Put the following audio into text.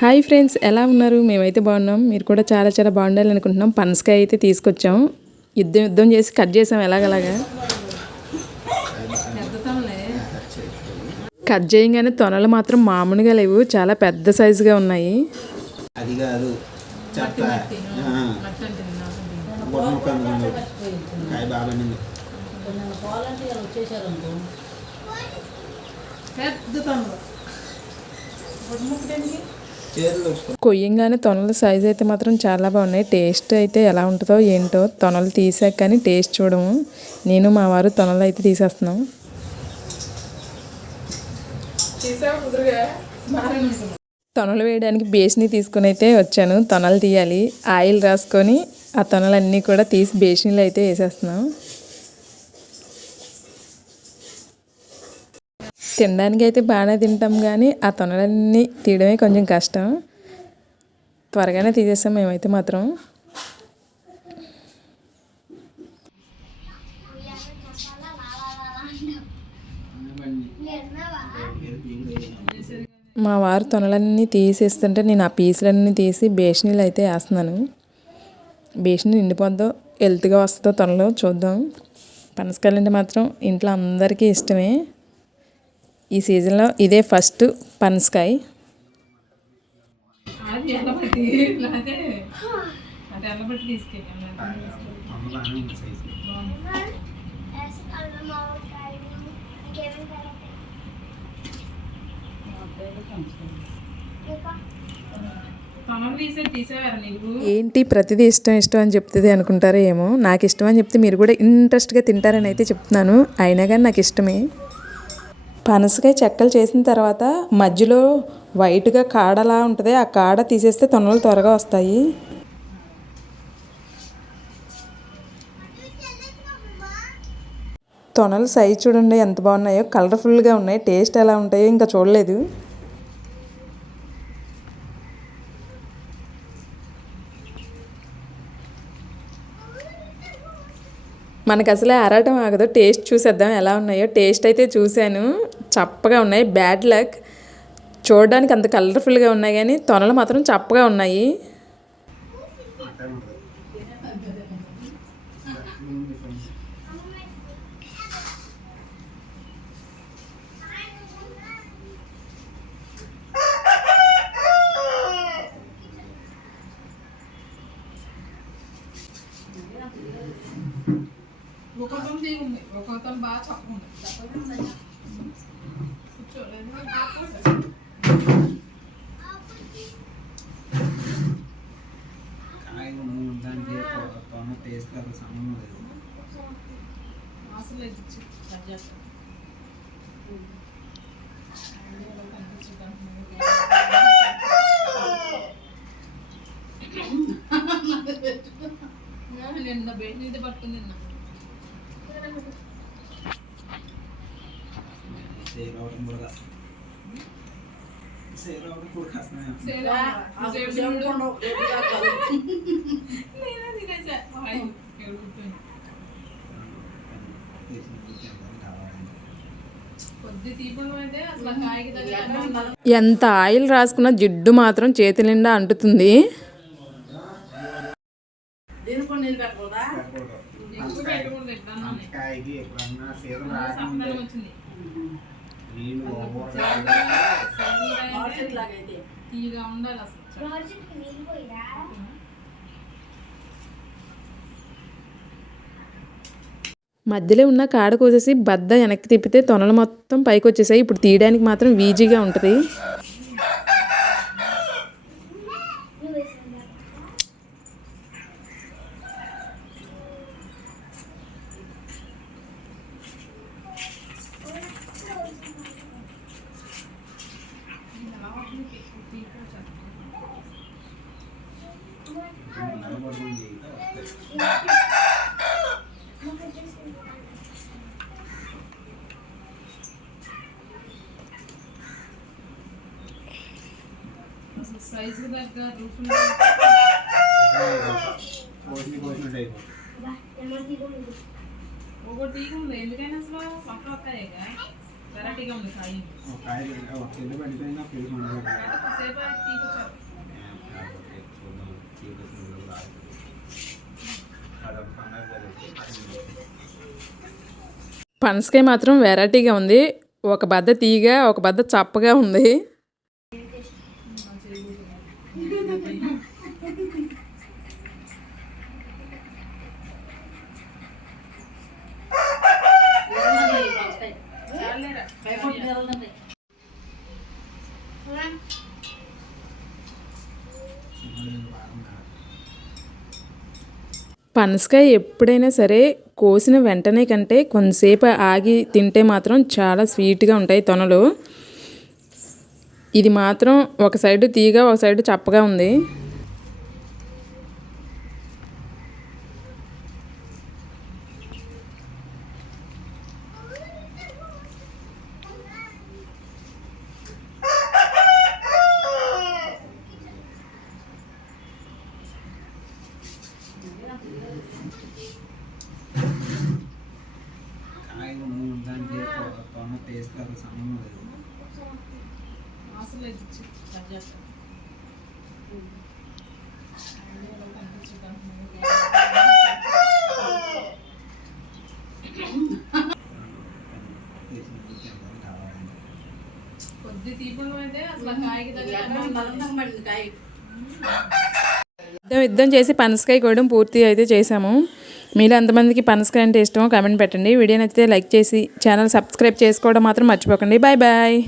Hi friends, ఎలా ఉన్నారు? మేమైతే బాగున్నాం. మీరు కూడా చాలా చాలా బాగుండాలి అనుకుంటున్నాం. పనసకాయ అయితే తీసుకొచ్చాం. యుద్ధం చేసి కట్ చేసాం ఎలాగలాగా. కట్ చేయగానే తొనలు మాత్రం మామూలుగా లేవు, చాలా పెద్ద సైజుగా ఉన్నాయి. అది కాదు కొయ్యంగానే తొనల సైజ్ అయితే మాత్రం చాలా బాగున్నాయి. టేస్ట్ అయితే ఎలా ఉంటుందో ఏంటో, తొనలు తీసాక కానీ టేస్ట్ చూడము. నేను మా వారు తొనలు అయితే తీసేస్తున్నాం. తొనలు వేయడానికి బేసిని తీసుకుని అయితే వచ్చాను. తొనలు తీయాలి, ఆయిల్ రాసుకొని ఆ తొనలన్నీ కూడా తీసి బేసిన్లో అయితే వేసేస్తున్నాం. తినడానికి అయితే బాగానే తింటాం, కానీ ఆ తొనలన్నీ తీయడమే కొంచెం కష్టం. త్వరగానే తీసేస్తాం మేమైతే మాత్రం. మా వారు తొనలన్నీ తీసేస్తుంటే నేను ఆ పీసులన్నీ తీసి బేసిన్లో అయితే వేస్తున్నాను. బేసిన్ నిండిపోద్దో హెల్త్గా వస్తుందో తొనలో చూద్దాం. పనసకాయలు అంటే మాత్రం ఇంట్లో అందరికీ ఇష్టమే. ఈ సీజన్లో ఇదే ఫస్ట్ పనసకాయ. ఏంటి ప్రతిదీ ఇష్టం ఇష్టం అని చెప్తుంది అనుకుంటారో ఏమో. నాకు ఇష్టం అని చెప్తే మీరు కూడా ఇంట్రెస్ట్గా తింటారని అయితే చెప్తున్నాను. అయినా కానీ నాకు ఇష్టమే. పనసకాయ చెక్కలు చేసిన తర్వాత మధ్యలో వైట్గా కాడలా ఉంటుంది. ఆ కాడ తీసేస్తే తొనలు త్వరగా వస్తాయి. తొనలు సైజ్ చూడండి ఎంత బాగున్నాయో, కలర్ఫుల్గా ఉన్నాయి. టేస్ట్ ఎలా ఉంటాయో ఇంకా చూడలేదు. మనకు అసలే ఆరాటం ఆగదు. టేస్ట్ చూసేద్దాం ఎలా ఉన్నాయో. టేస్ట్ అయితే చూశాను, చప్పగా ఉన్నాయి. Bad luck. చూడడానికి అంత కలర్ఫుల్గా ఉన్నాయి కానీ తొనలు మాత్రం చప్పగా ఉన్నాయి. బాగా చప్పగా టేస్ట్ అసలు సంబంధం లేదు. నిన్న బయట నుంచి పట్టుకుని తిన్నా. ఎంత ఆయిల్ రాసుకున్నా జిడ్డు మాత్రం చేతి నిండా అంటుతుంది. మధ్యలో ఉన్న కాడ కోసేసి బద్ద వెనక్కి తిప్పితే తొనలు మొత్తం పైకి వచ్చేసాయి. ఇప్పుడు తీయడానికి మాత్రం ఈజీగా ఉంటుంది. సైజు దగ్గర ఒకటి ఉంది. ఎందుకైనా అసలు పక్క వస్తాయిగా వెరైటీగా ఉంది కాయ. పనసకాయ మాత్రం వెరైటీగా ఉంది. ఒక బద్ద తీగ, ఒక బద్ద చప్పగా ఉంది. పనసకాయ ఎప్పుడైనా సరే కోసిన వెంటనే కంటే కొంతసేపు ఆగి తింటే మాత్రం చాలా స్వీట్గా ఉంటాయి తొనలు. ఇది మాత్రం ఒక సైడు తీగ, ఒక సైడు చప్పగా ఉంది. కాయ దానికి తొన్న టేస్ట్ అసలు సంబంధం లేదు. అసలు ఇచ్చి కట్ చేస్తాను. కొద్ది తీపం అంటే అసలు కాయకి యుద్ధం చేసి పనసకాయ కోయడం పూర్తి అయితే చేసాము. మీలో ఎంతమందికి పనసకాయ అంటే ఇష్టమో కామెంట్ పెట్టండి. వీడియో నచ్చితే లైక్ చేసి ఛానల్ సబ్స్క్రైబ్ చేసుకోవడం మాత్రం మర్చిపోకండి. Bye bye.